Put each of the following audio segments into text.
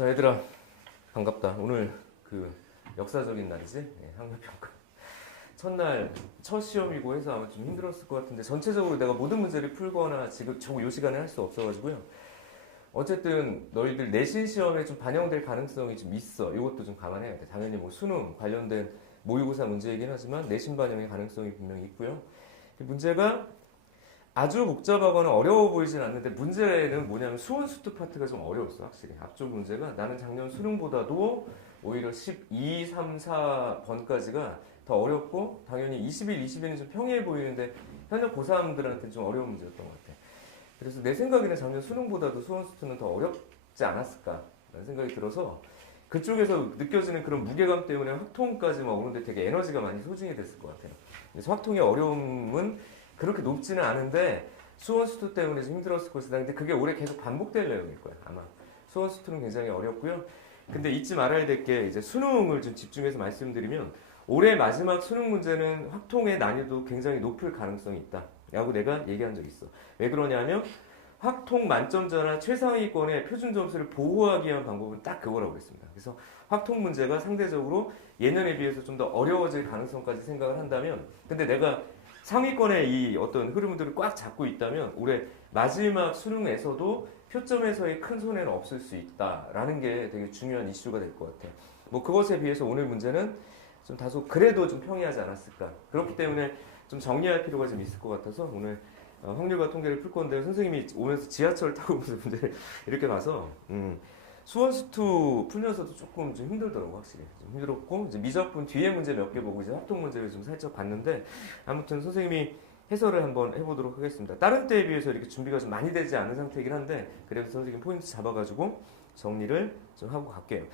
자, 얘들아, 반갑다. 오늘 그 역사적인 날이지? 네, 학력평가. 첫날, 첫 시험이고 해서 아마 좀 힘들었을 것 같은데, 전체적으로 내가 모든 문제를 풀거나 지금 요 시간에 할 수 없어가지고요. 어쨌든 너희들 내신 시험에 좀 반영될 가능성이 좀 있어. 이것도 좀 감안해야 돼. 당연히 뭐 수능 관련된 모의고사 문제이긴 하지만 내신 반영의 가능성이 분명히 있고요. 문제가 아주 복잡하거나 어려워 보이진 않는데 문제는 뭐냐면 수원 수투 파트가 좀 어려웠어. 확실히 앞쪽 문제가 나는 작년 수능보다도 오히려 12, 3, 4번까지가 더 어렵고 당연히 21, 22는 좀 평이해 보이는데 현역 고3들한테는 좀 어려운 문제였던 것 같아. 그래서 내 생각에는 작년 수능보다도 수원 수투는 더 어렵지 않았을까라는 생각이 들어서 그쪽에서 느껴지는 그런 무게감 때문에 확통까지 막 오는데 되게 에너지가 많이 소진이 됐을 것 같아요. 그래서 확통의 어려움은 그렇게 높지는 않은데 수원 수투 때문에 좀 힘들었을 것이다. 근데 그게 올해 계속 반복될 내용일 거야 아마. 수원 수투는 굉장히 어렵고요. 근데 잊지 말아야 될 게 이제 수능을 좀 집중해서 말씀드리면 올해 마지막 수능 문제는 확통의 난이도 굉장히 높을 가능성이 있다 라고 내가 얘기한 적이 있어. 왜 그러냐면 확통 만점자나 최상위권의 표준 점수를 보호하기 위한 방법은 딱 그거라고 그랬습니다. 그래서 확통 문제가 상대적으로 예년에 비해서 좀 더 어려워질 가능성까지 생각을 한다면 근데 내가 상위권의 이 어떤 흐름들을 꽉 잡고 있다면 올해 마지막 수능에서도 표점에서의 큰 손해는 없을 수 있다라는 게 되게 중요한 이슈가 될 것 같아요. 뭐 그것에 비해서 오늘 문제는 좀 다소 그래도 좀 평이하지 않았을까. 그렇기 때문에 좀 정리할 필요가 좀 있을 것 같아서 오늘 확률과 통계를 풀 건데 선생님이 오면서 지하철 타고 오면서 문제를 이렇게 봐서 수원 수투 풀면서도 조금 좀 힘들더라고. 확실히 좀 힘들었고 이제 미적분 뒤에 문제 몇 개 보고 이제 합동 문제를 좀 살짝 봤는데 아무튼 선생님이 해설을 한번 해보도록 하겠습니다. 다른 때에 비해서 이렇게 준비가 좀 많이 되지 않은 상태이긴 한데 그래도 선생님 포인트 잡아가지고 정리를 좀 하고 갈게요.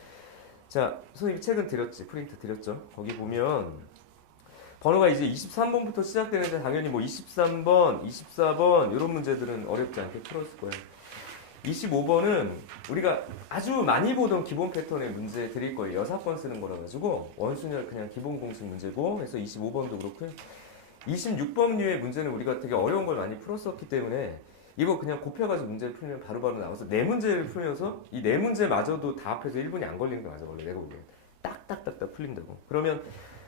자, 선생님이 책은 드렸지, 프린트 드렸죠. 거기 보면 번호가 이제 23번부터 시작되는데 당연히 뭐 23번, 24번 이런 문제들은 어렵지 않게 풀었을 거예요. 25번은 우리가 아주 많이 보던 기본 패턴의 문제 드릴 거예요. 여사건 쓰는 거라 가지고 원순열 그냥 기본 공식 문제고 그래서 25번도 그렇고요. 26번류의 문제는 우리가 되게 어려운 걸 많이 풀었었기 때문에 이거 그냥 곱해가지고 문제를 풀면 바로바로 나와서 네 문제를 풀면서 이 네 문제마저도 다 합해서 1분이 안 걸리는 게 맞아. 원래 내가 보기엔 딱딱딱딱 풀린다고. 그러면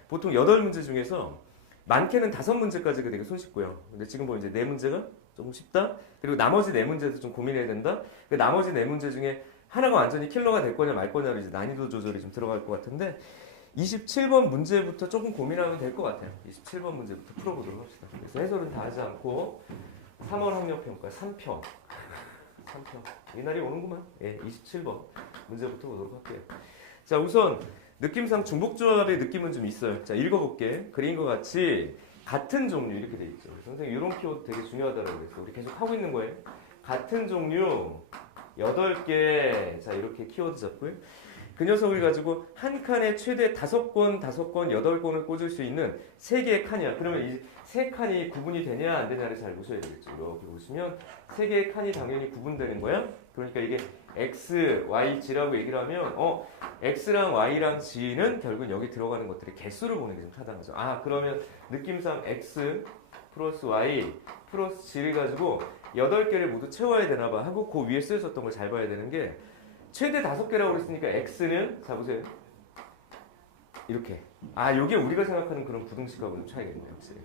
보통 8문제 중에서 많게는 5문제까지가 되게 손쉽고요. 근데 지금 보면 이제 4문제가 조금 쉽다. 그리고 나머지 4문제도 좀 고민해야 된다. 그 나머지 4문제 중에 하나가 완전히 킬러가 될 거냐 말 거냐로 이제 난이도 조절이 좀 들어갈 것 같은데 27번 문제부터 조금 고민하면 될 것 같아요. 27번 문제부터 풀어보도록 합시다. 그래서 해설은 다 하지 않고 3월 학력평가 3평. 3평. 이날이 오는구만. 예, 27번 문제부터 보도록 할게요. 자, 우선 느낌상 중복조합의 느낌은 좀 있어요. 자, 읽어볼게. 그림과 같이 같은 종류 이렇게 돼 있죠. 선생님 이런 키워드 되게 중요하다고 그랬어. 우리 계속 하고 있는 거예요. 같은 종류 8개. 자, 이렇게 키워드 잡고요. 그 녀석을 가지고 한 칸에 최대 5권, 8권을 꽂을 수 있는 3개의 칸이야. 그러면 이 3칸이 구분이 되냐 안 되냐를 잘 보셔야 되겠죠. 이렇게 보시면 3개의 칸이 당연히 구분되는 거야. 그러니까 이게 X, Y, G라고 얘기를 하면 X랑 Y랑 G는 결국은 여기 들어가는 것들의 개수를 보는 게 좀 타당하죠. 아, 그러면 느낌상 X 플러스 Y 플러스 G를 가지고 8개를 모두 채워야 되나 봐 하고 그 위에 쓰여졌던 걸 잘 봐야 되는 게 최대 5개라고 그랬으니까 X는 자 보세요. 이렇게. 아, 요게 우리가 생각하는 그런 부등식하고 좀 차이가 있네요. 확실히.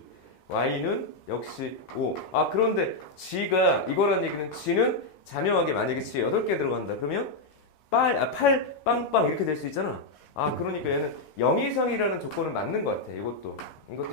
Y는 역시 5. 아, 그런데 G가 이거란 얘기는 G는 자명하게 만약에 G 8개 들어간다. 그러면 8 빵빵 이렇게 될 수 있잖아. 아, 그러니까 얘는 0 이상이라는 조건은 맞는 것 같아. 이것도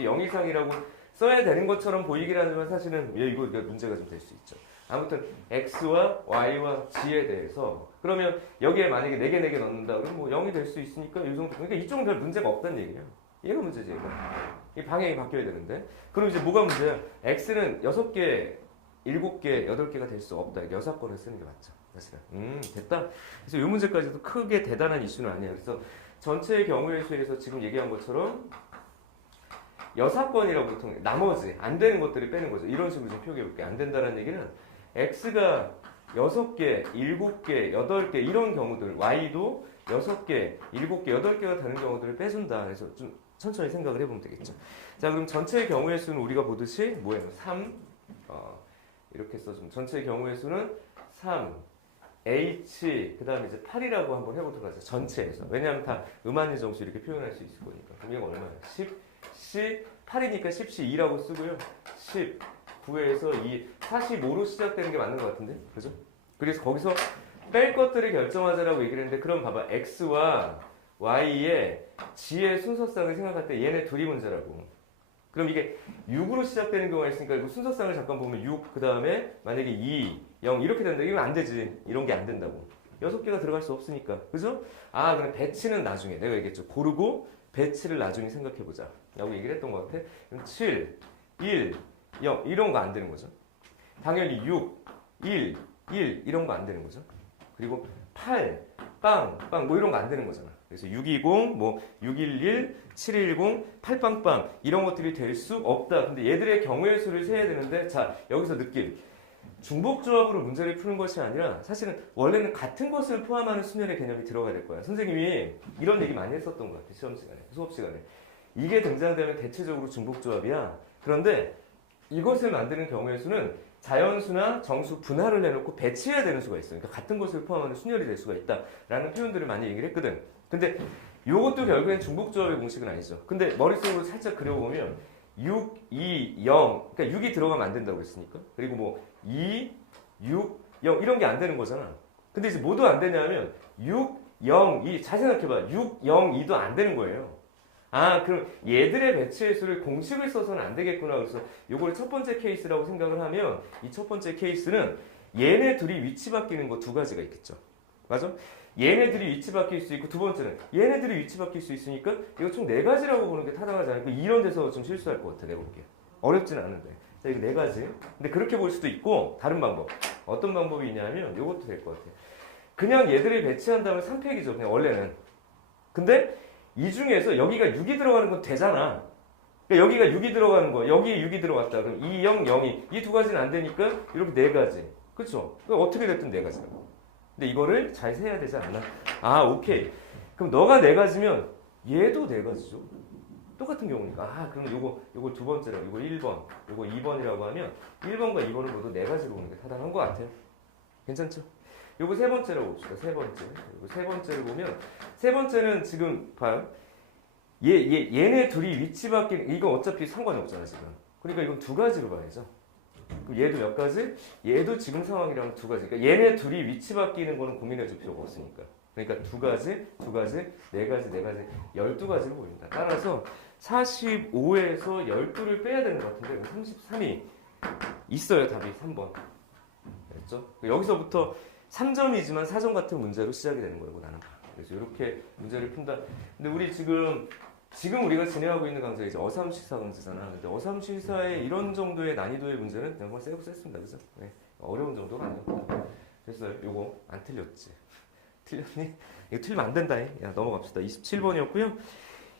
0 이상이라고 써야 되는 것처럼 보이긴 하지만 사실은 이거 문제가 좀 될 수 있죠. 아무튼 X와 Y와 G에 대해서 그러면 여기에 만약에 4개 넣는다 그러면 뭐 0이 될 수 있으니까 이 정도. 그러니까 이쪽은 별 문제가 없다는 얘기예요. 얘가 문제지, 얘가. 이 방향이 바뀌어야 되는데. 그럼 이제 뭐가 문제야? X는 6개, 7개, 8개가 될 수 없다. 6권을 쓰는 게 맞죠. 사실은. 됐다. 그래서 이 문제까지도 크게 대단한 이슈는 아니에요. 그래서 전체의 경우의 수에서 지금 얘기한 것처럼 6건이라고 보통 나머지 안 되는 것들을 빼는 거죠. 이런 식으로 좀 표기해 볼게요. 안 된다는 얘기는 X가 6개, 7개, 8개 이런 경우들 Y도 6개, 7개, 8개가 되는 경우들을 빼준다. 그래서 좀 천천히 생각을 해보면 되겠죠. 자, 그럼 전체의 경우의 수는 우리가 보듯이 뭐예요? 3 이렇게 써주면 전체의 경우의 수는 3 H 그 다음에 이제 8이라고 한번 해보도록 하죠. 전체에서. 왜냐하면 다 음한의 정수 이렇게 표현할 수 있을 거니까. 그럼 이거 얼마야? 10C 8이니까 10C 2라고 쓰고요. 10 9에서 2 45로 시작되는 게 맞는 것 같은데, 그죠? 그래서 거기서 뺄 것들을 결정하자라고 얘기를 했는데, 그럼 봐봐. X와 Y의 G의 순서상을 생각할 때 얘네 둘이 문제라고. 그럼 이게 6으로 시작되는 경우가 있으니까 이거 순서상을 잠깐 보면 6, 그 다음에 만약에 2, 0 이렇게 된다. 이건 안 되지. 이런 게 안 된다고. 6개가 들어갈 수 없으니까. 그죠? 아, 그럼 배치는 나중에. 내가 얘기했죠. 고르고 배치를 나중에 생각해보자. 라고 얘기를 했던 것 같아. 그럼 7, 1, 0 이런 거 안 되는 거죠. 당연히 6, 1, 1 이런 거 안 되는 거죠. 그리고 8, 빵, 빵 뭐 이런 거 안 되는 거잖아. 그래서 620, 뭐 611, 710, 8빵빵 이런 것들이 될 수 없다. 근데 얘들의 경우의 수를 세야 되는데, 자 여기서 느낌. 중복조합으로 문제를 푸는 것이 아니라 사실은 원래는 같은 것을 포함하는 수열의 개념이 들어가야 될 거야. 선생님이 이런 얘기 많이 했었던 것 같아. 시험 시간에, 수업 시간에. 이게 등장되면 대체적으로 중복조합이야. 그런데 이것을 만드는 경우의 수는 자연수나 정수 분할을 해놓고 배치해야 되는 수가 있어요. 그러니까 같은 것을 포함하는 순열이 될 수가 있다라는 표현들을 많이 얘기를 했거든. 근데 이것도 결국엔 중복조합의 공식은 아니죠. 근데 머릿속으로 살짝 그려보면 6, 2, 0 그러니까 6이 들어가면 안 된다고 했으니까. 그리고 뭐 2, 6, 0 이런 게 안 되는 거잖아. 근데 이제 뭐도 안 되냐면 6, 0, 2 잘 생각해봐. 6, 0, 2도 안 되는 거예요. 아, 그럼 얘들의 배치의 수를 공식을 써서는 안 되겠구나. 그래서 요걸 첫 번째 케이스라고 생각을 하면 이 첫 번째 케이스는 얘네 둘이 위치 바뀌는 거 두 가지가 있겠죠. 맞아? 얘네들이 위치 바뀔 수 있고, 두 번째는 얘네들이 위치 바뀔 수 있으니까 이거 총 네 가지라고 보는 게 타당하지 않을까. 이런 데서 좀 실수할 것 같아. 내가 볼게. 어렵진 않은데. 자, 이거 네 가지. 근데 그렇게 볼 수도 있고, 다른 방법. 어떤 방법이 있냐면 요것도 될 것 같아. 그냥 얘들을 배치한 다음에 3팩이죠. 그냥 원래는. 근데 이 중에서 여기가 6이 들어가는 건 되잖아. 그러니까 여기가 6이 들어가는 거, 여기에 6이 들어갔다. 그럼 2, 0, 0이 이 두 가지는 안 되니까 이렇게 네 가지. 그렇죠? 어떻게 됐든 네 가지라고. 근데 이거를 잘 세야 되지 않나? 아, 오케이. 그럼 너가 네 가지면 얘도 네 가지죠. 똑같은 경우니까. 아, 그럼 요거 두 번째라고. 요거 1번, 요거 2번이라고 하면 1번과 2번은 모두 네 가지로 보는 게 타당한 것 같아요. 괜찮죠? 요거 세 번째로 봅시다. 세 번째. 요거 세 번째를 보면, 세 번째는 지금 봐요. 얘네 둘이 위치 바뀌는, 이거 어차피 상관이 없잖아, 지금. 그러니까 이건 두 가지로 봐야죠. 그럼 얘도 몇 가지? 얘도 지금 상황이랑 두 가지. 그러니까 얘네 둘이 위치 바뀌는 거는 고민해 줄 필요가 없으니까. 그러니까 두 가지, 네 가지, 12가지로 보입니다. 따라서 45에서 12를 빼야 되는 것 같은데 33이 있어요. 답이 3번. 됐죠? 여기서부터 3점이지만 4점 같은 문제로 시작이 되는 거라고 나는 봐. 그래서 이렇게 문제를 푼다. 근데 우리 지금 우리가 진행하고 있는 강좌가 이제 어삼시사 강좌잖아. 근데 어삼시사의 이런 정도의 난이도의 문제는 그냥 뭐 세고 셌습니다. 그죠? 네. 어려운 정도가 아니었다. 됐어요. 요거 안 틀렸지? 틀렸니? 이거 틀리면 안 된다. 야, 넘어갑시다. 27번이었고요.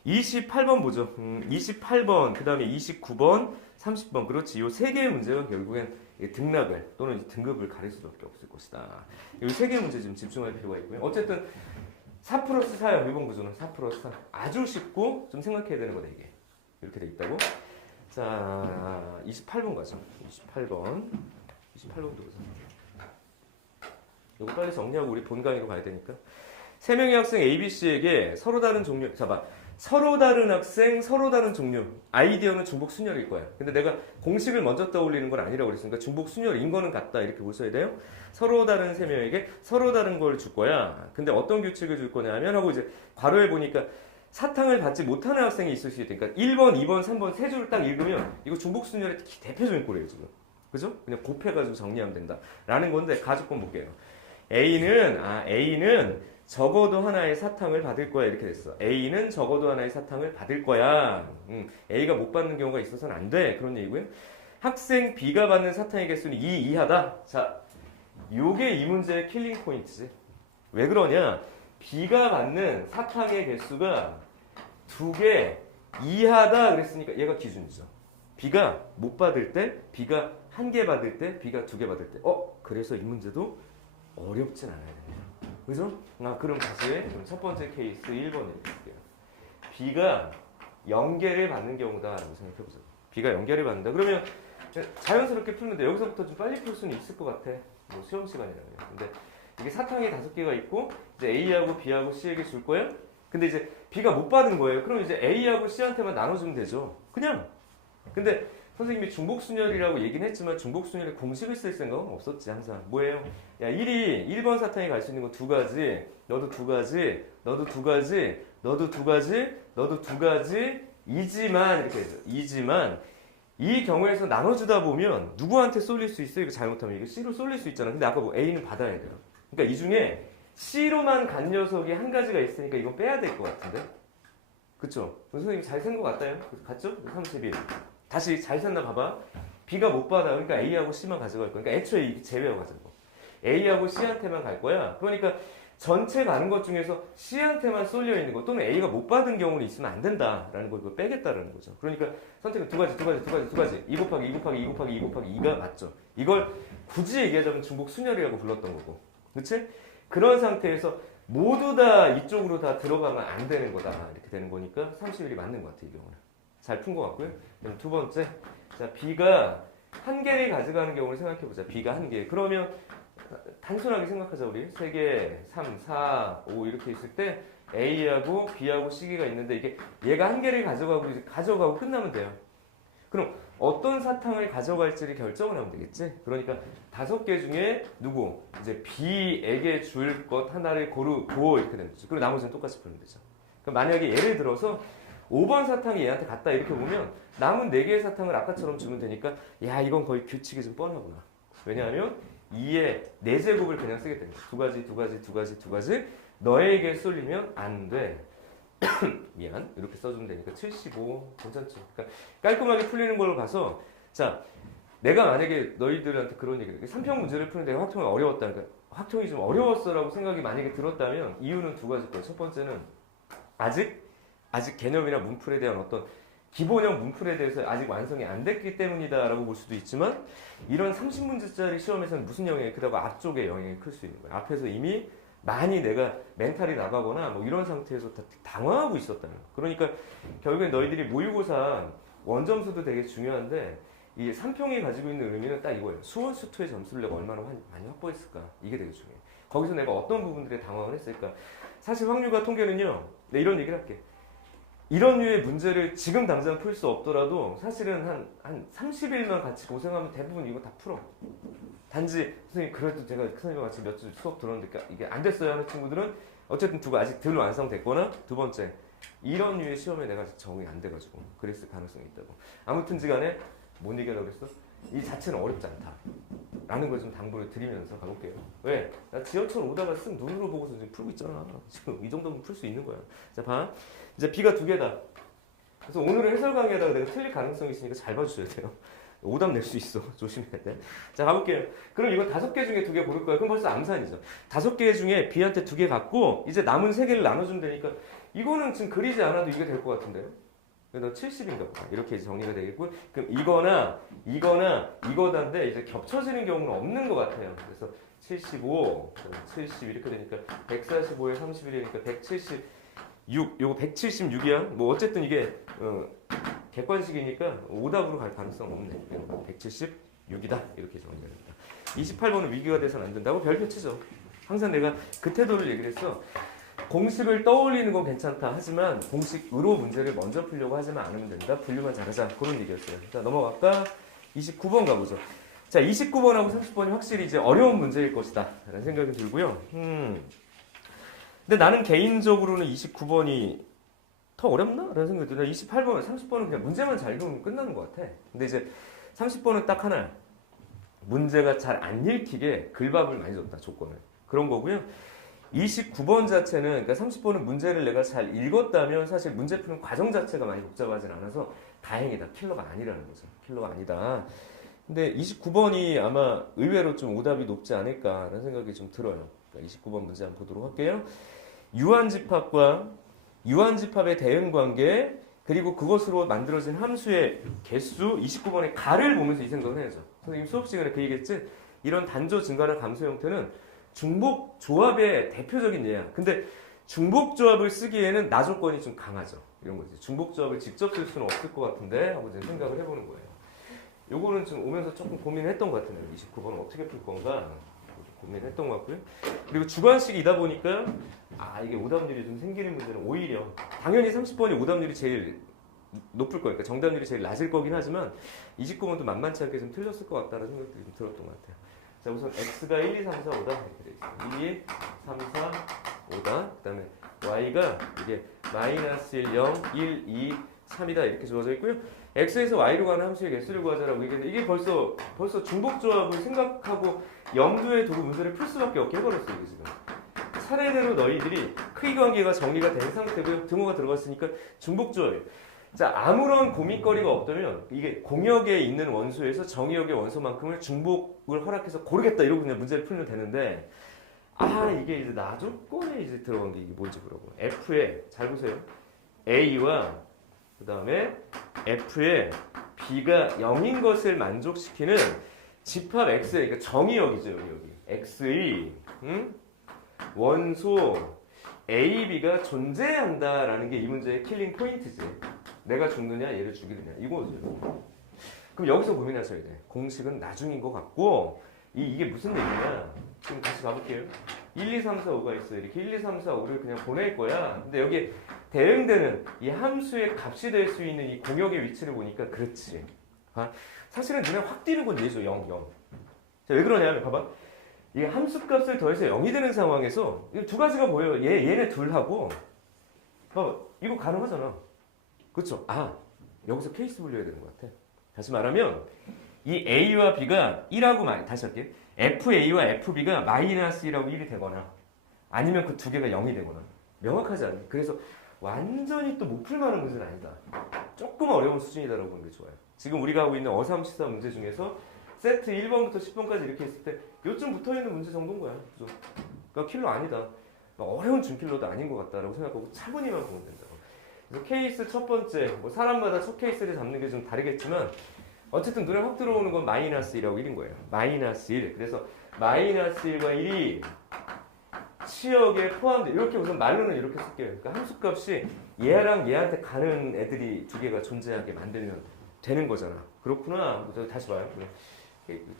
28번 보죠. 28번, 그 다음에 29번, 30번. 그렇지. 요 세 개의 문제가 결국엔 등락을 또는 등급을 가릴 수밖에 없을 것이다. 이 세 개의 문제 좀 집중할 필요가 있고요. 어쨌든 4 플러스 4요. 이번 구조는 4 플러스 4. 아주 쉽고 좀 생각해야 되는 거다 이게. 이렇게 돼 있다고. 자, 28번 가죠. 28번. 28번도 보자. 이거 빨리 정리하고 우리 본 강의로 가야 되니까. 세 명의 학생 A, B, C에게 서로 다른 종류. 자, 서로 다른 학생, 서로 다른 종류. 아이디어는 중복 순열일 거야. 근데 내가 공식을 먼저 떠올리는 건 아니라고 그랬으니까 중복 순열인 거는 같다 이렇게 보셔야 돼요. 서로 다른 세 명에게 서로 다른 걸 줄 거야. 근데 어떤 규칙을 줄 거냐면 하고 이제 괄호에 보니까 사탕을 받지 못하는 학생이 있을 수 있으니까 1번, 2번, 3번 세 줄을 딱 읽으면 이거 중복 순열의 대표적인 꼴이에요 지금. 그죠? 그냥 곱해가지고 정리하면 된다. 라는 건데 가족권 볼게요. A는 적어도 하나의 사탕을 받을 거야 이렇게 됐어. A는 적어도 하나의 사탕을 받을 거야. A가 못 받는 경우가 있어서는 안 돼. 그런 얘기고요. 학생 B가 받는 사탕의 개수는 2 이하다. 자, 요게 이 문제의 킬링 포인트지. 왜 그러냐? B가 받는 사탕의 개수가 2개 이하다 그랬으니까 얘가 기준이죠. B가 못 받을 때, B가 1개 받을 때, B가 2개 받을 때. 그래서 이 문제도 어렵진 않아야 됩니다. 그죠? 그럼 다시 첫 번째 케이스 1번을 볼게요. B가 0개를 받는 경우다라고 생각해보자. B가 0개를 받는다. 그러면 자연스럽게 풀면 돼. 여기서부터 좀 빨리 풀 수는 있을 것 같아. 뭐 시험 시간이라면. 근데 이게 사탕이 5개가 있고 이제 A하고 B하고 C에게 줄 거예요. 근데 이제 B가 못 받은 거예요. 그럼 이제 A하고 C한테만 나눠주면 되죠. 그냥. 근데 선생님이 중복순열이라고 얘기는 했지만 중복순열의 공식을 쓸 생각은 없었지 항상. 뭐예요? 야 1번 사탕이 갈 수 있는 건 2가지, 너도 2가지, 너도 2가지, 너도 2가지, 너도 2가지 이지만 이렇게 해서 이지만 이 경우에서 나눠주다 보면 누구한테 쏠릴 수 있어요? 이거 잘못하면 이거 C로 쏠릴 수 있잖아. 근데 아까 뭐 A는 받아야 돼요. 그러니까 이 중에 C로만 간 녀석이 한 가지가 있으니까 이건 빼야 될 것 같은데? 그쵸? 선생님 잘 센 것 같아요? 갔죠? 31. 다시 잘 셌나 봐봐. B가 못 받아. 그러니까 A하고 C만 가져갈 거야. 그러니까 애초에 제외하자고. A하고 C한테만 갈 거야. 그러니까 전체 가는 것 중에서 C한테만 쏠려 있는 거 또는 A가 못 받은 경우는 있으면 안 된다라는 걸 빼겠다라는 거죠. 그러니까 선택은 2가지. 2 곱하기 2 곱하기 2 곱하기 2 곱하기 2가 맞죠. 이걸 굳이 얘기하자면 중복 순열이라고 불렀던 거고. 그치? 그런 상태에서 모두 다 이쪽으로 다 들어가면 안 되는 거다. 이렇게 되는 거니까 31이 맞는 것 같아, 이 경우는. 잘 푼 것 같고요. 그럼 두 번째. 자, B가 한 개를 가져가는 경우를 생각해보자. B가 한 개. 그러면 단순하게 생각하자, 우리. 3개, 3, 4, 5 이렇게 있을 때 A하고 B하고 C가 있는데 이게 얘가 한 개를 가져가고 이제 가져가고 끝나면 돼요. 그럼 어떤 사탕을 가져갈지를 결정을 하면 되겠지? 그러니까 5개 중에 누구? 이제 B에게 줄 것 하나를 고르고 이렇게 되는 거죠. 그리고 나머지는 똑같이 풀면 되죠. 그럼 만약에 예를 들어서 5번 사탕이 얘한테 갔다 이렇게 보면 남은 4개의 사탕을 아까처럼 주면 되니까 야 이건 거의 규칙이 좀 뻔하구나. 왜냐하면 2의 4제곱을 그냥 쓰겠다는 거야. 2가지 너에게 쏠리면 안 돼. 미안. 이렇게 써주면 되니까 75 괜찮죠. 그러니까 깔끔하게 풀리는 걸로 봐서 자 내가 만약에 너희들한테 그런 얘기를 3평 문제를 푸는데 확통이 어려웠다. 그러니까 확통이 좀 어려웠어라고 생각이 만약에 들었다면 이유는 2가지 거예요. 첫 번째는 아직 개념이나 문풀에 대한 어떤 기본형 문풀에 대해서 아직 완성이 안 됐기 때문이다라고 볼 수도 있지만 이런 30문제짜리 시험에서는 무슨 영향이 크다고 앞쪽에 영향이 클 수 있는 거예요. 앞에서 이미 많이 내가 멘탈이 나가거나 뭐 이런 상태에서 다 당황하고 있었다는 거. 그러니까 결국엔 너희들이 모의고사 원점수도 되게 중요한데 이 3평이 가지고 있는 의미는 딱 이거예요. 수원 수투의 점수를 내가 얼마나 많이 확보했을까. 이게 되게 중요해요. 거기서 내가 어떤 부분들에 당황을 했을까. 사실 확률과 통계는요. 내 이런 얘기를 할게. 이런 류의 문제를 지금 당장 풀 수 없더라도 사실은 한 30일만 같이 고생하면 대부분 이거 다 풀어. 단지 선생님 그래도 제가 선생님과 같이 몇 주 수업 들었는데 이게 안 됐어요 하는 친구들은 어쨌든 아직 덜 완성됐거나 두 번째 이런 류의 시험에 내가 아직 적응이 안 돼가지고 그랬을 가능성이 있다고. 아무튼지 간에 뭔 얘기하려고 그랬어? 이 자체는 어렵지 않다 라는 걸 좀 당부를 드리면서 가볼게요. 왜? 나 지하철 오다가 쓱 눈으로 보고서 지금 풀고 있잖아. 지금 이 정도면 풀 수 있는 거야. 자 봐. 이제 B가 2개다. 그래서 오늘은 해설 강의에다가 내가 틀릴 가능성이 있으니까 잘 봐주셔야 돼요. 오답 낼 수 있어. 조심해야 돼. 자, 가볼게요. 그럼 이거 5개 중에 2개 고를 거야. 그럼 벌써 암산이죠. 5개 중에 B한테 2개 갖고 이제 남은 3개를 나눠주면 되니까 이거는 지금 그리지 않아도 이게 될 것 같은데요? 너 70인가 보다. 이렇게 정리가 되겠고 그럼 이거나 이거다인데 이제 겹쳐지는 경우는 없는 것 같아요. 그래서 75, 70 이렇게 되니까 145에 31이니까 176. 요거 176이야. 뭐 어쨌든 이게 객관식이니까 오답으로 갈 가능성은 없네. 176이다. 이렇게 정리가 됩니다. 28번은 위기가 돼서는 안 된다고 별표 치죠. 항상 내가 그 태도를 얘기를 했어. 공식을 떠올리는 건 괜찮다. 하지만 공식으로 문제를 먼저 풀려고 하지만 않으면 된다. 분류만 잘하자. 그런 얘기였어요. 자, 넘어갈까? 29번 가보죠. 자, 29번하고 30번이 확실히 이제 어려운 문제일 것이다. 라는 생각이 들고요. 근데 나는 개인적으로는 29번이 더 어렵나? 라는 생각이 들어요. 28번, 30번은 그냥 문제만 잘 읽으면 끝나는 것 같아. 근데 이제 30번은 딱 하나. 문제가 잘 안 읽히게 글밥을 많이 줬다. 조건을. 그런 거고요. 29번 자체는, 그러니까 30번은 문제를 내가 잘 읽었다면 사실 문제 푸는 과정 자체가 많이 복잡하진 않아서 다행이다. 킬러가 아니라는 거죠. 킬러가 아니다. 근데 29번이 아마 의외로 좀 오답이 높지 않을까라는 생각이 좀 들어요. 그러니까 29번 문제 한번 보도록 할게요. 유한집합과 유한집합의 대응관계 그리고 그것으로 만들어진 함수의 개수 29번의 가를 보면서 이 생각을 해야죠. 선생님 수업 시간에 그 얘기했지? 이런 단조 증가나 감소 형태는 중복 조합의 대표적인 예야. 근데 중복 조합을 쓰기에는 나 조건이 좀 강하죠. 이런 거지. 중복 조합을 직접 쓸 수는 없을 것 같은데 하고 이제 생각을 해보는 거예요. 요거는 좀 오면서 조금 고민했던 것 같은데요. 29번은 어떻게 풀 건가 고민했던 것 같고요. 그리고 주관식이다 보니까 이게 오답률이 좀 생기는 문제는 오히려 당연히 30번이 오답률이 제일 높을 거니까 정답률이 제일 낮을 거긴 하지만 29번도 만만치 않게 좀 틀렸을 것 같다는 생각들이 좀 들었던 것 같아요. 자, 우선 x가 1, 2, 3, 4, 5다 이렇게 되어 있어요. 1, 2, 3, 4, 5다. 그 다음에 y가 이게 마이너스 1, 0, 1, 2, 3이다 이렇게 주어져 있고요. x에서 y로 가는 함수의 개수를 구하자라고 얘기했는데 이게 벌써 중복조합을 생각하고 염두에 두고 문제를 풀 수밖에 없게 해버렸어요. 이게 지금. 차례대로 너희들이 크기 관계가 정리가 된 상태고요. 등호가 들어갔으니까 중복조합이에요. 자, 아무런 고민거리가 없다면 이게 공역에 있는 원소에서 정의역의 원소만큼을 중복을 허락해서 고르겠다 이러고 그냥 문제를 풀면 되는데 이게 이제 나조건에 이제 들어간 게 이게 뭔지 그러고 F에 잘 보세요. A와 그 다음에 F에 B가 0인 것을 만족시키는 집합 X의 그러니까 정의역이죠. 여기 X의 원소 A, B가 존재한다라는 게 이 문제의 킬링 포인트지. 내가 죽느냐 얘를 죽이느냐 이거죠. 그럼 여기서 고민하셔야 돼. 공식은 나중인 것 같고 이게 무슨 얘기냐. 지금 다시 가볼게요. 1, 2, 3, 4, 5가 있어요. 이렇게 1, 2, 3, 4, 5를 그냥 보낼 거야. 근데 여기 대응되는 이 함수의 값이 될 수 있는 이 공역의 위치를 보니까 그렇지. 사실은 눈에 확 띄는 건 얘죠. 0, 0. 자, 왜 그러냐면 봐봐. 이 함수값을 더해서 0이 되는 상황에서 두 가지가 보여요. 얘네 둘하고 봐봐. 이거 가능하잖아. 그렇죠? 여기서 케이스 분류해야 되는 것 같아. 다시 말하면 이 A와 B가 1하고 다시 할게요. FA와 FB가 마이너스 1하고 1이 되거나 아니면 그 두 개가 0이 되거나 명확하지 않니? 그래서 완전히 또 못 풀만한 문제는 아니다. 조금 어려운 수준이다라고 보는 게 좋아요. 지금 우리가 하고 있는 어삼시사 문제 중에서 세트 1번부터 10번까지 이렇게 했을 때 요쯤 붙어있는 문제 정도인 거야. 그죠? 그러니까 킬러 아니다. 어려운 준킬러도 아닌 것 같다라고 생각하고 차분히만 보면 된다고. 그래서 케이스 첫 번째, 사람마다 첫 케이스를 잡는 게 좀 다르겠지만 어쨌든 눈에 확 들어오는 건 마이너스 1하고 1인 거예요. 마이너스 1. 그래서 마이너스 1과 1이 치역에 포함돼. 이렇게 우선 말로는 이렇게 쓸게요. 그러니까 함수값이 얘랑 얘한테 가는 애들이 두 개가 존재하게 만들면 되는 거잖아. 그렇구나. 다시 봐요.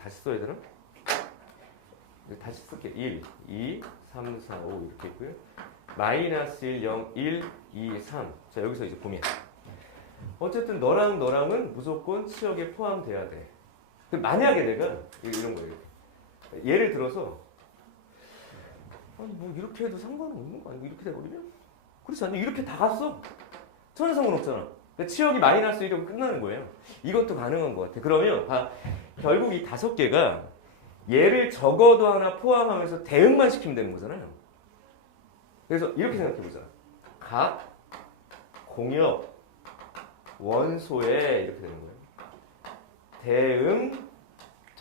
다시 써야 되나? 다시 쓸게요. 1, 2, 3, 4, 5 이렇게 있고요. 마이너스 1, 0, 1, 2, 3. 자, 여기서 이제 보면 어쨌든 너랑은 무조건 치역에 포함돼야 돼. 만약에 내가 이런 거예요. 예를 들어서 이렇게 해도 상관은 없는 거 아니고 이렇게 돼버리면? 그렇지 않냐? 이렇게 다 갔어. 전혀 상관없잖아. 치역이 마이너스 1이면 끝나는 거예요. 이것도 가능한 것 같아. 그러면 결국 이 5개가 얘를 적어도 하나 포함하면서 대응만 시키면 되는 거잖아요. 그래서 이렇게 생각해보자. 각 공역 원소에 이렇게 되는 거예요.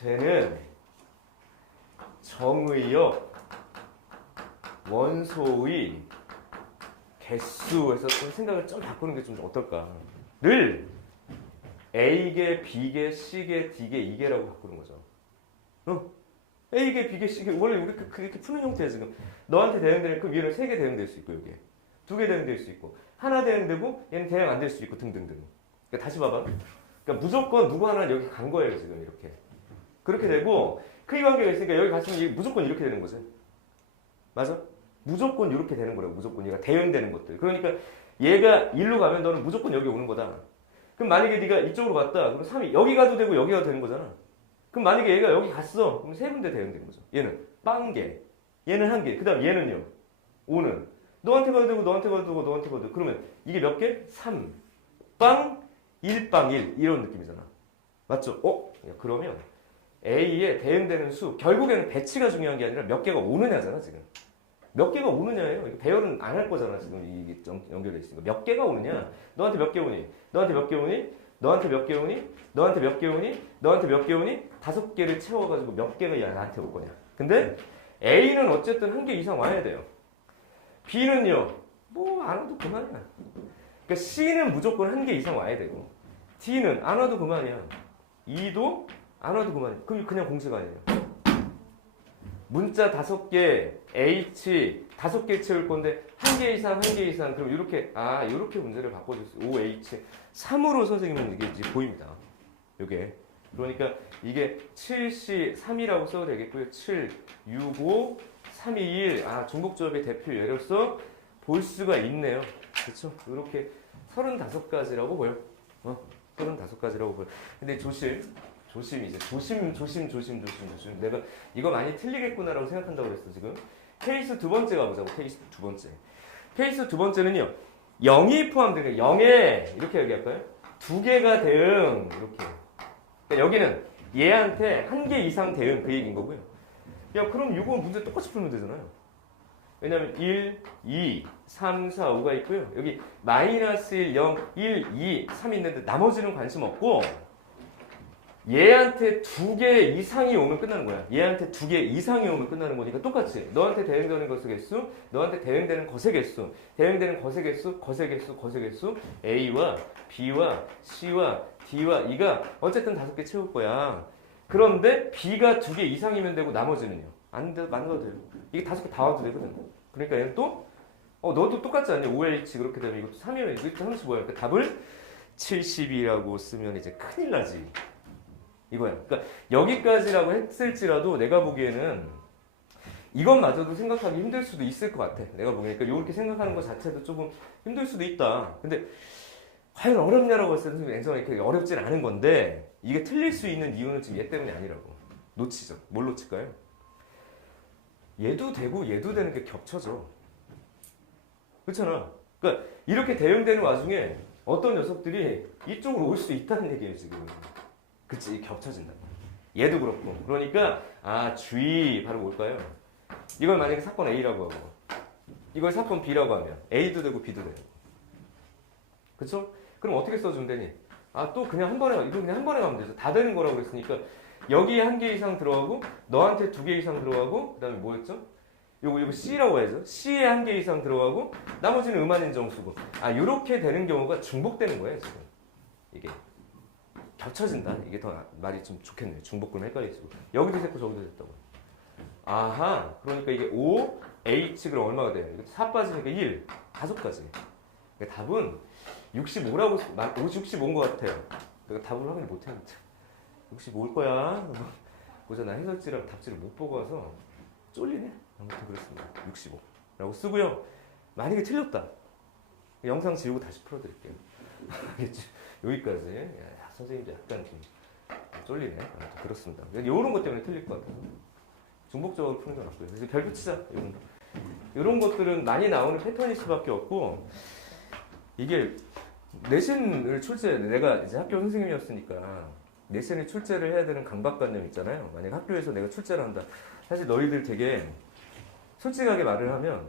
대응되는 정의역 원소의 개수에서 좀 생각을 좀 바꾸는 게 좀 어떨까?를 A개, B개, C개, D개, E개라고 바꾸는 거죠. A개, B개, C개 원래 우리 그렇게 푸는 형태야 지금. 너한테 대응되는 그럼 얘는 3개 대응될 수 있고 여기에 2개 대응될 수 있고 하나 대응되고 얘는 대응 안 될 수 있고 등등등. 그러니까 다시 봐봐. 그러니까 무조건 누구 하나 여기 간 거예요 지금 이렇게. 그렇게 되고 크기 관계가 있으니까 여기 갔으면 무조건 이렇게 되는 거지. 맞아? 무조건 이렇게 되는 거라고. 무조건 얘가 대응되는 것들. 그러니까 얘가 1로 가면 너는 무조건 여기 오는 거다. 그럼 만약에 네가 이쪽으로 갔다. 그럼 3이 여기 가도 되고 여기 가도 되는 거잖아. 그럼 만약에 얘가 여기 갔어. 그럼 3군데 대응되는 거죠. 얘는 빵개. 얘는 1개. 그 다음 얘는요. 5는 너한테 가도 되고 너한테 가도 되고 너한테 가도 되고. 그러면 이게 몇 개? 3. 빵 1빵 1 이런 느낌이잖아. 맞죠? 그러면 A에 대응되는 수 결국에는 배치가 중요한 게 아니라 몇 개가 오느냐잖아 지금. 몇 개가 오느냐예요. 배열은 안 할 거잖아 지금 이게 연결돼 있으니까. 몇 개가 오느냐? 너한테 몇 개 오니? 너한테 몇 개 오니? 너한테 몇 개 오니? 너한테 몇 개 오니? 너한테 몇 개 오니? 5개를 채워가지고 몇 개가 나한테 올 거냐? 근데 A는 어쨌든 1개 이상 와야 돼요. B는요. 안 와도 그만이야. 그러니까 C는 무조건 1개 이상 와야 되고 D는 안 와도 그만이야. E도 안 와도 그만이야. 그럼 그냥 공식 아니에요. 문자 5개, H 5개 채울 건데 1개 이상 그럼 이렇게 문제를 바꿔줄 수 있어요. OH 3으로 선생님은 이게 이제 보입니다. 요게 그러니까 이게 7C 3이라고 써도 되겠고요. 7, 6, 5, 3, 2, 1. 아, 중복조합의 대표 예로서 볼 수가 있네요. 그렇죠? 이렇게 35가지라고 보여. 35가지라고 보여. 근데 조심. 내가 이거 많이 틀리겠구나라고 생각한다고 그랬어, 지금. 케이스 두 번째 가보자고, 케이스 두 번째. 케이스 두 번째는요, 0이 포함되는 0에, 이렇게 얘기할까요? 두 개가 대응, 이렇게. 그러니까 여기는 얘한테 한 개 이상 대응, 그 얘기인 거고요. 야, 그럼 이거 문제 똑같이 풀면 되잖아요. 왜냐면 1, 2, 3, 4, 5가 있고요. 여기 마이너스 1, 0, 1, 2, 3 있는데 나머지는 관심 없고, 얘한테 두 개 이상이 오면 끝나는 거야. 얘한테 두 개 이상이 오면 끝나는 거니까 똑같이 너한테 대응되는 것의 개수, 너한테 대응되는 것의 개수, 대응되는 것의 개수, 것의 개수 A와 B와 C와 D와 E가 어쨌든 5개 채울 거야. 그런데 B가 두 개 이상이면 되고 나머지는요. 안 가도 돼요. 이게 5개 다 와도 되거든. 그러니까 얘는 또 너도 똑같지 않냐? 5H 그렇게 되면 이것도 3이면 이것도 35야. 그러니까 답을 70이라고 쓰면 이제 큰일 나지. 이거야. 그러니까 여기까지라고 했을지라도 내가 보기에는 이것마저도 생각하기 힘들 수도 있을 것 같아. 내가 보기에. 그러니까 이렇게 생각하는 것 자체도 조금 힘들 수도 있다. 근데 과연 어렵냐라고 했을 때 앵성이 이렇게 어렵진 않은 건데 이게 틀릴 수 있는 이유는 지금 얘 때문이 아니라고. 놓치죠. 뭘 놓칠까요? 얘도 되고 얘도 되는 게 겹쳐져. 그렇잖아. 그러니까 이렇게 대응되는 와중에 어떤 녀석들이 이쪽으로 올 수 있다는 얘기예요, 지금. 그치, 겹쳐진다. 얘도 그렇고. 그러니까 주의 바로 뭘까요? 이걸 만약에 사건 A라고 하고 이걸 사건 B라고 하면 A도 되고 B도 되고. 그쵸? 그럼 어떻게 써주면 되니? 또 그냥 한 번에 이거 그냥 한 번에 가면 되죠. 다 되는 거라고 그랬으니까 여기에 한 개 이상 들어가고 너한테 2개 이상 들어가고 그다음에 뭐였죠? 요거 C라고 해야죠. C에 한 개 이상 들어가고 나머지는 음한인정수고. 요렇게 되는 경우가 중복되는 거예요, 지금. 이게. 겹쳐진다. 이게 더 말이 좀 좋겠네요. 중복근 헷갈리시고. 여기도 됐고 저기도 됐다고. 아하. 그러니까 이게 5, H 그럼 얼마가 돼요? 이거 4 빠지니까 1. 5가지. 그러니까 답은 65라고 65인 것 같아요. 내가 답을 확인 못해. 65일 거야. 보자, 나 해설지랑 답지를 못 보고 와서 쫄리네. 아무튼 그렇습니다. 65라고 쓰고요. 만약에 틀렸다. 영상 지우고 다시 풀어드릴게요. 알겠지? 여기까지. 선생님도 약간 좀 쫄리네. 그렇습니다. 이런 것 때문에 틀릴 것 같아서 중복적으로 푸는 건 없고요. 그래서 별 붙이자. 이런 것들은 많이 나오는 패턴일 수밖에 없고 이게 내신을 내가 이제 학교 선생님이었으니까 내신을 출제를 해야 되는 강박관념 있잖아요. 만약 학교에서 내가 출제를 한다. 사실 너희들 되게 솔직하게 말을 하면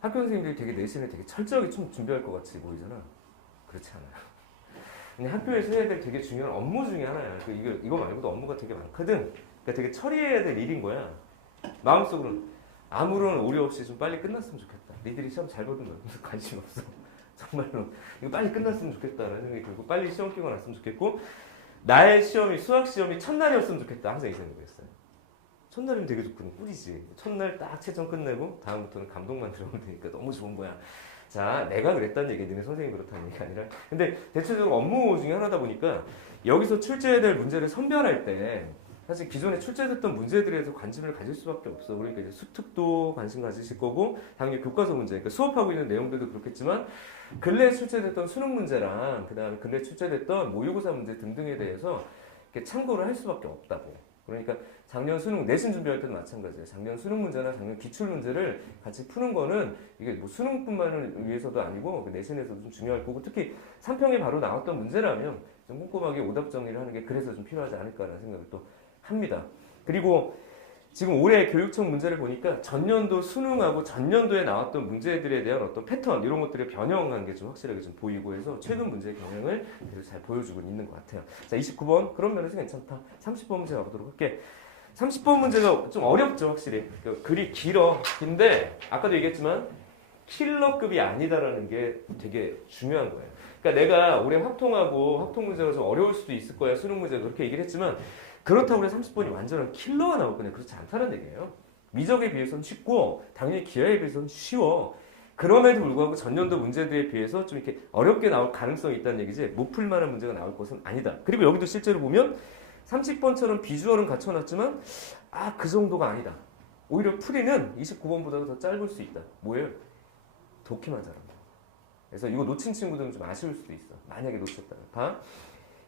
학교 선생님들이 되게 내신을 되게 철저하게 좀 준비할 것 같이 보이잖아. 그렇지 않아요. 근데 학교에서 해야 될 되게 중요한 업무 중에 하나야. 이거 말고도 업무가 되게 많거든. 그러니까 되게 처리해야 될 일인 거야. 마음속으로는 아무런 오류 없이 좀 빨리 끝났으면 좋겠다. 니들이 시험 잘 보든 무슨 관심 없어. 정말로 이거 빨리 끝났으면 좋겠다라는 생각이 들고 빨리 시험 끼고 났으면 좋겠고 나의 시험이 수학 시험이 첫날이었으면 좋겠다. 항상 이 생각을 했어요. 첫날이면 되게 좋거든. 꿀이지. 첫날 딱 채점 끝내고 다음부터는 감독만 들어오면 되니까 너무 좋은 거야. 자, 내가 그랬다는 얘기, 니네 선생님이 그렇다는 얘기가 아니라. 근데 대체적으로 업무 중에 하나다 보니까 여기서 출제해야 될 문제를 선별할 때 사실 기존에 출제됐던 문제들에 대해서 관심을 가질 수밖에 없어. 그러니까 이제 수특도 관심 가지실 거고 당연히 교과서 문제, 그러니까 수업하고 있는 내용들도 그렇겠지만 근래에 출제됐던 수능 문제랑 그다음에 근래에 출제됐던 모의고사 문제 등등에 대해서 이렇게 참고를 할 수밖에 없다고. 그러니까 작년 수능 내신 준비할 때도 마찬가지예요. 작년 수능 문제나 작년 기출 문제를 같이 푸는 거는 이게 뭐 수능뿐만을 위해서도 아니고 내신에서도 좀 중요할 거고 특히 3평에 바로 나왔던 문제라면 좀 꼼꼼하게 오답 정리를 하는 게 그래서 좀 필요하지 않을까라는 생각을 또 합니다. 그리고 지금 올해 교육청 문제를 보니까 전년도 수능하고 전년도에 나왔던 문제들에 대한 어떤 패턴 이런 것들이 변형한 게 좀 확실하게 좀 보이고 해서 최근 문제의 경향을 계속 잘 보여주고 있는 것 같아요. 자, 29번 그런 면에서 괜찮다. 30번 문제 가보도록 할게. 30번 문제가 좀 어렵죠, 확실히. 글이 긴데 아까도 얘기했지만 킬러급이 아니다라는 게 되게 중요한 거예요. 그러니까 내가 올해 확통 문제가 좀 어려울 수도 있을 거야. 수능 문제가 그렇게 얘기를 했지만 그렇다고 해서 30번이 완전한 킬러가 나올 거냐 그렇지 않다는 얘기예요. 미적에 비해서는 쉽고 당연히 기하에 비해서는 쉬워. 그럼에도 불구하고 전년도 문제들에 비해서 좀 이렇게 어렵게 나올 가능성이 있다는 얘기지 못 풀만한 문제가 나올 것은 아니다. 그리고 여기도 실제로 보면 30번처럼 비주얼은 갖춰놨지만 그 정도가 아니다. 오히려 풀이는 29번보다도 더 짧을 수 있다. 뭐예요? 독해만 잘한다. 그래서 이거 놓친 친구들은 좀 아쉬울 수도 있어. 만약에 놓쳤다면. 봐.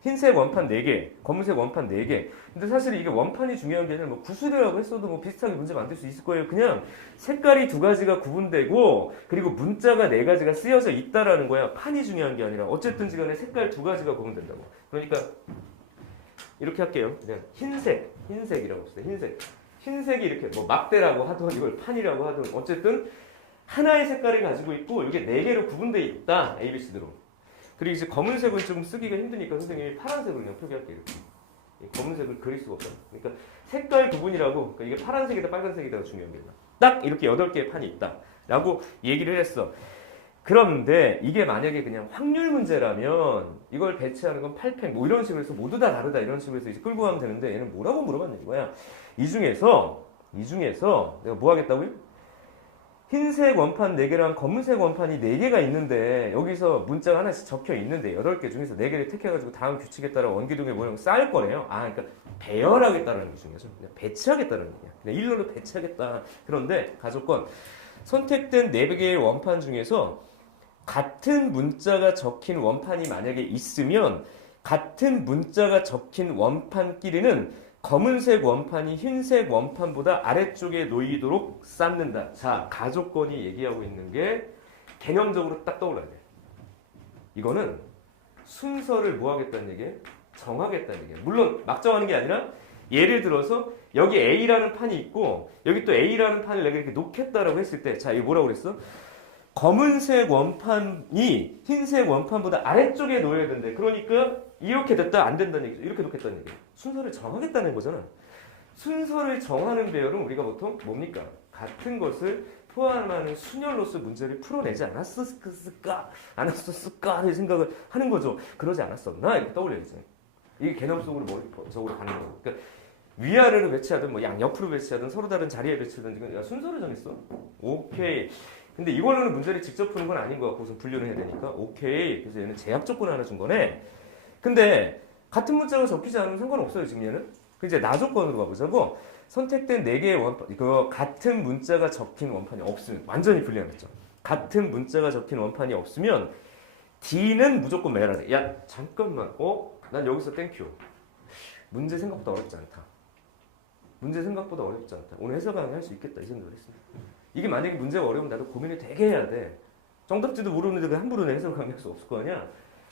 흰색 원판 4개, 검은색 원판 4개. 근데 사실 이게 원판이 중요한 게 아니라 뭐 구술이라고 했어도 뭐 비슷하게 문제 만들 수 있을 거예요. 그냥 색깔이 2가지가 구분되고 그리고 문자가 4가지가 쓰여져 있다라는 거야. 판이 중요한 게 아니라 어쨌든지 간에 색깔 2가지가 구분된다고. 그러니까 이렇게 할게요. 그냥 흰색이라고 합시다. 흰색이 이렇게 뭐 막대라고 하든 이걸 판이라고 하든 어쨌든 하나의 색깔을 가지고 있고 이게 4개로 구분되어 있다. A, B, C대로. 그리고 이제 검은색은 좀 쓰기가 힘드니까 선생님이 파란색으로 그냥 표기할게요. 검은색을 그릴 수가 없어요. 그러니까 색깔 구분이라고 그러니까 이게 파란색이다 빨간색이다 중요한 게 딱 이렇게 8개의 판이 있다 라고 얘기를 했어. 그런데 이게 만약에 그냥 확률 문제라면 이걸 배치하는 건 8팩 뭐 이런 식으로 해서 모두 다 다르다 이런 식으로 해서 이제 끌고 가면 되는데 얘는 뭐라고 물어봤냐 이거야. 이 중에서 내가 뭐 하겠다고요? 흰색 원판 4개랑 검은색 원판이 4개가 있는데 여기서 문자가 하나씩 적혀 있는데 8개 중에서 4개를 택해가지고 다음 규칙에 따라 원기둥의 모양을 쌓을 거래요. 그러니까 배열하겠다는 게 중요하죠. 그냥 배치하겠다는 얘기야. 그냥 일렬로 배치하겠다. 그런데 가조건 선택된 4개의 원판 중에서 같은 문자가 적힌 원판이 만약에 있으면 같은 문자가 적힌 원판끼리는 검은색 원판이 흰색 원판보다 아래쪽에 놓이도록 쌓는다. 자, 가조건이 얘기하고 있는 게 개념적으로 딱 떠올라야 돼. 이거는 순서를 뭐 하겠다는 얘기예요? 정하겠다는 얘기예요. 물론 막 정하는 게 아니라 예를 들어서 여기 A라는 판이 있고 여기 또 A라는 판을 내가 이렇게 놓겠다라고 했을 때 자, 이거 뭐라고 그랬어? 검은색 원판이 흰색 원판보다 아래쪽에 놓여야 된대. 그러니까 이렇게 됐다 안 된다는 얘기죠. 이렇게 놓겠다는 얘기예요. 순서를 정하겠다는 거잖아. 순서를 정하는 배열은 우리가 보통 뭡니까? 같은 것을 포함하는 순열로서 문제를 풀어내지 않았을까? 를 생각을 하는 거죠. 그러지 않았었나? 이렇게 떠올려야지. 이게 개념 속으로 머릿속으로 가는 거고. 그러니까 위아래로 배치하든 뭐 양옆으로 배치하든 서로 다른 자리에 배치하든 순서를 정했어. 오케이. 근데 이걸로는 문제를 직접 푸는 건 아닌 것 같고 우선 분류를 해야 되니까 오케이. 그래서 얘는 제약 조건 하나 준 거네. 근데 같은 문자가 적히지 않으면 상관없어요. 지금 얘는. 이제 나 조건으로 가보자고. 선택된 4개의 원판, 같은 문자가 적힌 원판이 없으면 완전히 불리하겠죠. 같은 문자가 적힌 원판이 없으면 D는 무조건 매라 돼. 야 잠깐만. 난 여기서 땡큐. 문제 생각보다 어렵지 않다. 오늘 해설 강의 할 수 있겠다 이 생각을 했습니다. 이게 만약에 문제가 어려우면 나도 고민을 되게 해야 돼. 정답지도 모르는데 함부로 내 해설 강의할 수 없을 거 아니야.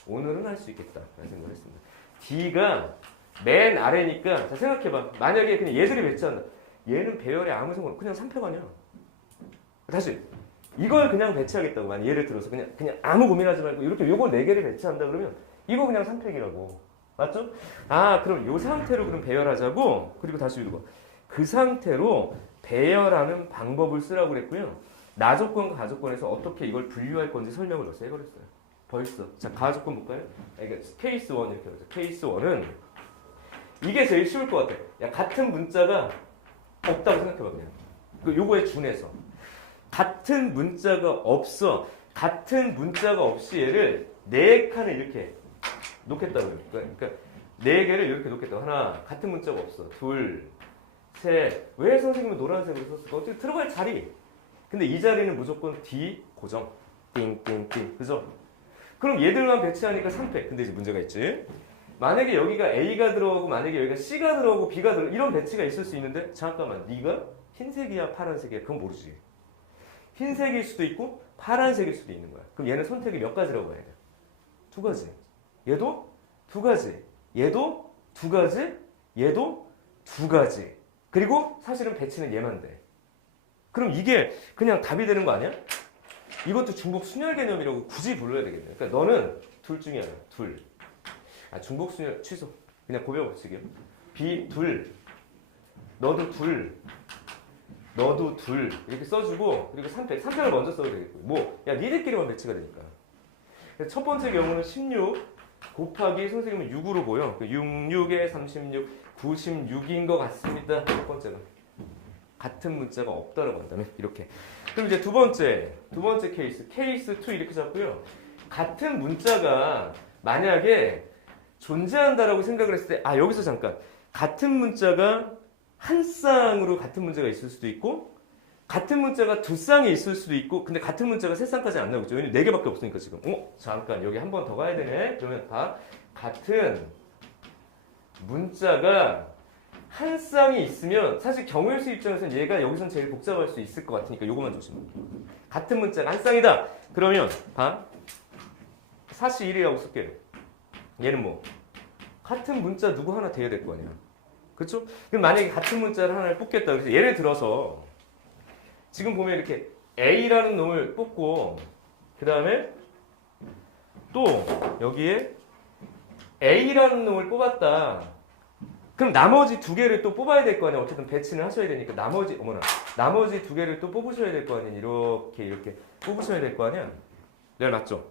오늘은 할 수 있겠다 라는 생각을 했습니다. D가 맨 아래니까 자 생각해봐. 만약에 그냥 얘들이 배치한다. 얘는 배열에 아무 상관 없고 그냥 3팩 아니야. 다시 이걸 그냥 배치하겠다고. 만약 예를 들어서 그냥 아무 고민하지 말고 이렇게 요거 4개를 배치한다 그러면 이거 그냥 3팩이라고. 맞죠? 그럼 요 상태로 그럼 배열하자고. 그리고 다시 이거 그 상태로 배열하는 방법을 쓰라고 그랬고요. 나조건과 가조건에서 어떻게 이걸 분류할 건지 설명을 넣어서 해버렸어요. 벌써. 자, 가조건 볼까요? 그러니까 케이스 1 이렇게 하죠. 케이스 1은 이게 제일 쉬울 것 같아. 야, 같은 문자가 없다고 생각해봐 그냥. 요거에 준해서. 같은 문자가 없어. 같은 문자가 없이 얘를 4칸을 이렇게 놓겠다고요. 그러니까 4개를 이렇게 놓겠다고. 하나, 같은 문자가 없어. 둘, 셋. 왜 선생님은 노란색으로 썼을까? 어떻게 들어갈 자리. 근데 이 자리는 무조건 D 고정. 띵띵띵. 그죠? 그럼 얘들만 배치하니까 3팩. 근데 이제 문제가 있지. 만약에 여기가 A가 들어가고 만약에 여기가 C가 들어가고 B가 들어가고 이런 배치가 있을 수 있는데 잠깐만. 네가 흰색이야 파란색이야? 그건 모르지. 흰색일 수도 있고 파란색일 수도 있는 거야. 그럼 얘는 선택이 몇 가지라고 봐야 돼? 2가지. 얘도 2가지. 얘도 2가지. 얘도 2가지. 그리고 사실은 배치는 얘만 돼. 그럼 이게 그냥 답이 되는 거 아니야? 이것도 중복 순열 개념이라고 굳이 불러야 되겠네. 그러니까 너는 둘 중에 하나. 둘. 중복 순열 취소. 그냥 고별 법칙이요. B 둘. 너도 둘. 너도 둘. 이렇게 써주고 그리고 3팩. 3팩을 먼저 써도 되겠고. 야 니들끼리만 배치가 되니까. 첫 번째 경우는 16 곱하기 선생님은 6으로 보여. 66에 36, 96인 것 같습니다. 첫 번째는. 같은 문자가 없다라고 한다면 이렇게. 그럼 이제 두 번째 케이스 2 이렇게 잡고요. 같은 문자가 만약에 존재한다라고 생각을 했을 때 여기서 잠깐 같은 문자가 한 쌍으로 같은 문제가 있을 수도 있고 같은 문자가 두 쌍이 있을 수도 있고 근데 같은 문자가 세 쌍까지 안 나오죠. 왜냐면 네 개밖에 없으니까 지금. 잠깐 여기 한 번 더 가야 되네. 그러면 봐. 같은 문자가 한 쌍이 있으면 사실 경우의 수 입장에서는 얘가 여기선 제일 복잡할 수 있을 것 같으니까 요거만 조심해. 같은 문자가 한 쌍이다. 그러면 봐. 사시 1이라고 쓸게요. 얘는 뭐 같은 문자 누구 하나 돼야 될 거 아니야. 그렇죠? 그럼 만약에 같은 문자를 하나를 뽑겠다. 그래서 예를 들어서 지금 보면 이렇게 A라는 놈을 뽑고 그 다음에 또 여기에 A라는 놈을 뽑았다. 그럼 나머지 두 개를 또 뽑아야 될 거 아니야. 어쨌든 배치는 하셔야 되니까 나머지 두 개를 또 뽑으셔야 될 거 아니야. 이렇게 뽑으셔야 될 거 아니야. 네, 맞죠?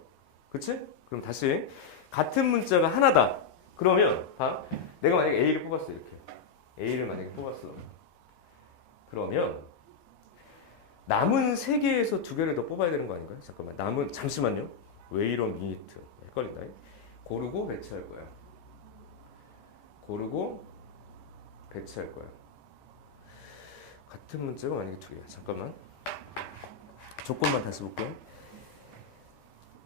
그치? 그럼 다시 같은 문자가 하나다. 그러면 봐. 내가 만약에 A를 뽑았어. 이렇게 A를 만약에 뽑았어. 그러면 남은 세 개에서 두 개를 더 뽑아야 되는 거 아닌가요? 잠깐만. 잠시만요. 왜 이런 미니트. 헷갈린다. 고르고 배치할 거야. 고르고 배치할 거야. 같은 문자가 만약에 두 개야. 잠깐만. 조건만 다시 볼게요.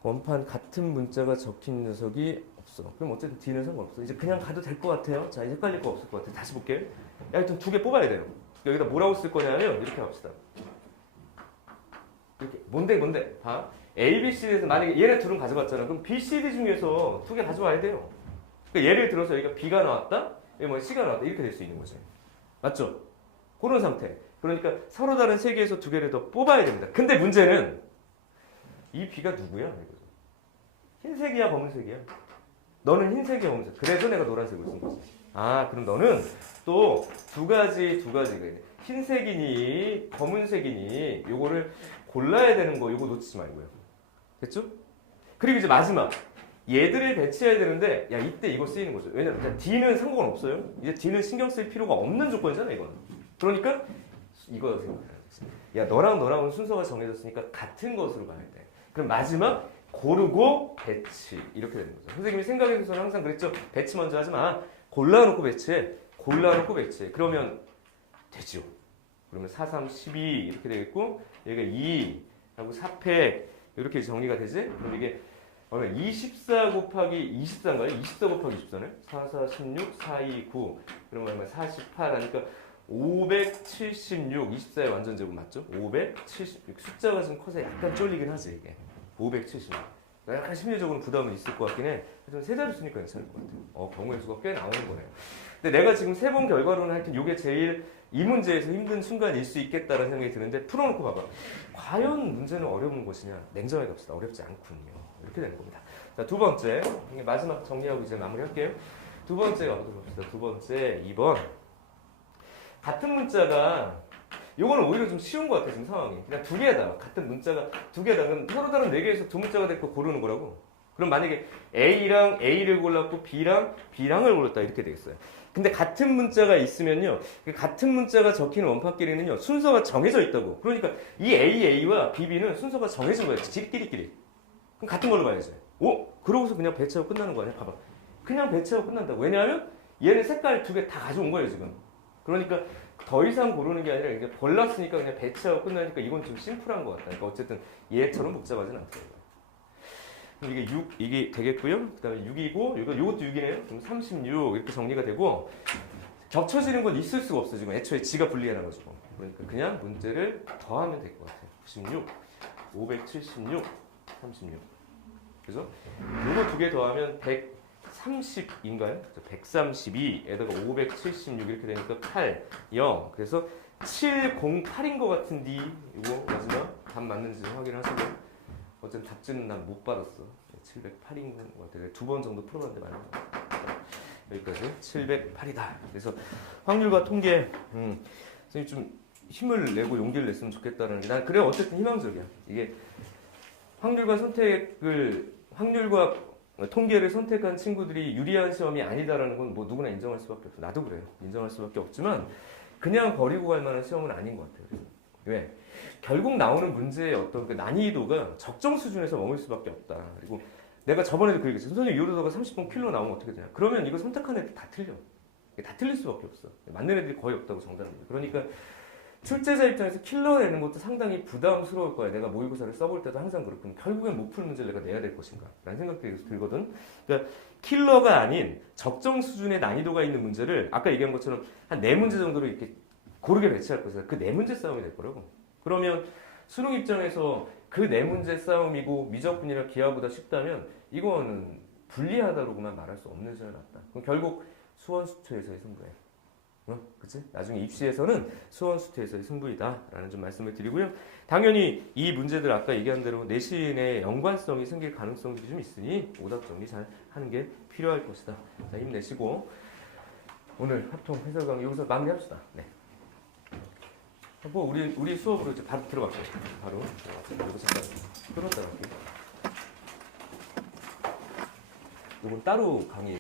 원판 같은 문자가 적힌 녀석이 없어. 그럼 어쨌든 D는 상관없어. 이제 그냥 가도 될 것 같아요. 자, 이제 헷갈릴 거 없을 것 같아. 다시 볼게요. 야, 일단 두 개 뽑아야 돼요. 여기다 뭐라고 쓸 거냐면 이렇게 합시다. 이렇게 뭔데? 봐. A, B, C에서 만약에 얘네 둘은 가져갔잖아. 그럼 B, C, D 중에서 두 개 가져와야 돼요. 그러니까 예를 들어서 여기가 B가 나왔다, 여기 뭐 C가 나왔다 이렇게 될 수 있는 거죠. 맞죠? 그런 상태. 그러니까 서로 다른 세 개에서 두 개를 더 뽑아야 됩니다. 근데 문제는 이 B가 누구야? 흰색이야, 검은색이야? 너는 흰색이야, 검은색. 그래서 내가 노란색을 쓴 거지. 그럼 너는 또 두 가지가 있네. 흰색이니 검은색이니 요거를 골라야 되는 거 요거 놓치지 말고요. 됐죠? 그리고 이제 마지막 얘들을 배치해야 되는데 이때 이거 쓰이는 거죠. 왜냐면 D는 상관없어요. 이제 D는 신경 쓸 필요가 없는 조건이잖아 이거는. 그러니까 이거 생각해. 너랑은 순서가 정해졌으니까 같은 것으로 가야 돼. 그럼 마지막 고르고 배치 이렇게 되는 거죠. 선생님이 생각해서는 항상 그랬죠. 배치 먼저 하지 마. 골라놓고 배치해. 그러면 되죠. 그러면 4, 3, 12 이렇게 되겠고 여기가 2 하고 4팩 이렇게 정리가 되지? 그럼 이게 24 곱하기 24인가요? 24 곱하기 24네? 4, 4, 16, 4, 2, 9 그러면 48 하니까 576 24의 완전 제곱 맞죠? 576 숫자가 좀 커서 약간 쫄리긴 하지 이게 576 약간 심리적으로 부담은 있을 것 같긴 해. 하지만 세 자리 수니까 괜찮을 것 같아요. 경우의 수가 꽤 나오는 거네요. 근데 내가 지금 세 번 결과로는 하여튼 이게 제일 이 문제에서 힘든 순간일 수 있겠다라는 생각이 드는데 풀어놓고 봐봐. 과연 문제는 어려운 것이냐? 냉정하게 갑시다. 어렵지 않군요. 이렇게 되는 겁니다. 자, 두 번째. 마지막 정리하고 이제 마무리할게요. 두 번째 가보도록 합시다. 두 번째, 2번. 같은 문자가 요거는 오히려 좀 쉬운 것 같아 지금 상황이. 그냥 두 개다. 같은 문자가 두 개다. 그럼 서로 다른 네 개에서 두 문자가 될 거 고르는 거라고. 그럼 만약에 A랑 A를 골랐고 B랑 B랑을 골랐다 이렇게 되겠어요. 근데 같은 문자가 있으면요. 같은 문자가 적힌 원판끼리는요. 순서가 정해져 있다고. 그러니까 이 A와 BB는 순서가 정해진 거예요. 지끼리끼리. 그럼 같은 걸로 봐야지. 그러고서 그냥 배치하고 끝나는 거 아니야? 봐봐. 그냥 배치하고 끝난다고. 왜냐하면 얘는 색깔 두 개 다 가져온 거예요 지금. 그러니까 더 이상 고르는 게 아니라 이제 골랐으니까 그냥 배치하고 끝나니까 이건 좀 심플한 것 같다. 그러니까 어쨌든 얘처럼 복잡하진 않더라고요. 이게 6 이게 되겠고요. 그다음에 6이고 이것도 6이네요. 그럼 36 이렇게 정리가 되고 겹쳐지는 건 있을 수가 없어 지금 애초에 지가 분리해놔가지고. 그러니까 그냥 문제를 더하면 될 것 같아요. 96, 576, 36. 그래서 이거 두 개 더하면 130인가요? 132에다가 576 이렇게 되니까 8, 0. 그래서 708인 것 같은데 이거 마지막 답 맞는지 확인하시고. 어쨌든 답지는 난 못 받았어. 708인 것 같아. 두 번 정도 풀어봤는데 맞는 것 같아. 여기까지 708이다. 그래서 확률과 통계, 선생님 좀 힘을 내고 용기를 냈으면 좋겠다는 게 난 그래 어쨌든 희망적이야. 이게 확률과 통계를 선택한 친구들이 유리한 시험이 아니다라는 건 뭐 누구나 인정할 수밖에 없어. 나도 그래요. 인정할 수밖에 없지만 그냥 버리고 갈 만한 시험은 아닌 것 같아요. 그래서. 왜? 결국 나오는 문제의 어떤 그 난이도가 적정 수준에서 머물 수밖에 없다. 그리고 내가 저번에도 그 얘기했어. 선생님 이러다가 30번 킬러 나오면 어떻게 되냐? 그러면 이거 선택한 애들 다 틀려. 다 틀릴 수밖에 없어. 맞는 애들이 거의 없다고 정답입니다. 그러니까 출제자 입장에서 킬러 내는 것도 상당히 부담스러울 거야. 내가 모의고사를 써볼 때도 항상 그렇거든. 결국엔 못 푸는 문제를 내가 내야 될 것인가 라는 생각들이 들거든. 그러니까 킬러가 아닌 적정 수준의 난이도가 있는 문제를 아까 얘기한 것처럼 한 4문제 정도로 이렇게 고르게 배치할 것이다. 그 4문제 싸움이 될 거라고. 그러면 수능 입장에서 그 4문제 싸움이고 미적분이나 기하보다 쉽다면 이거는 불리하다로만 말할 수 없는 수가 낫다. 그럼 결국 수원수투에서의 승부예요. 그치? 나중에 입시에서는 수원수투에서의 승부이다라는 좀 말씀을 드리고요. 당연히 이 문제들 아까 얘기한 대로 내신의 연관성이 생길 가능성이 좀 있으니 오답 정리 잘 하는 게 필요할 것이다. 자, 힘내시고 오늘 합통 해설 강의 여기서 마무리합시다. 네. 뭐 우리 수업으로 이제 바로 들어갈게요. 바로 그리고 잠깐 끊었다 갈게요. 이건 따로 강의.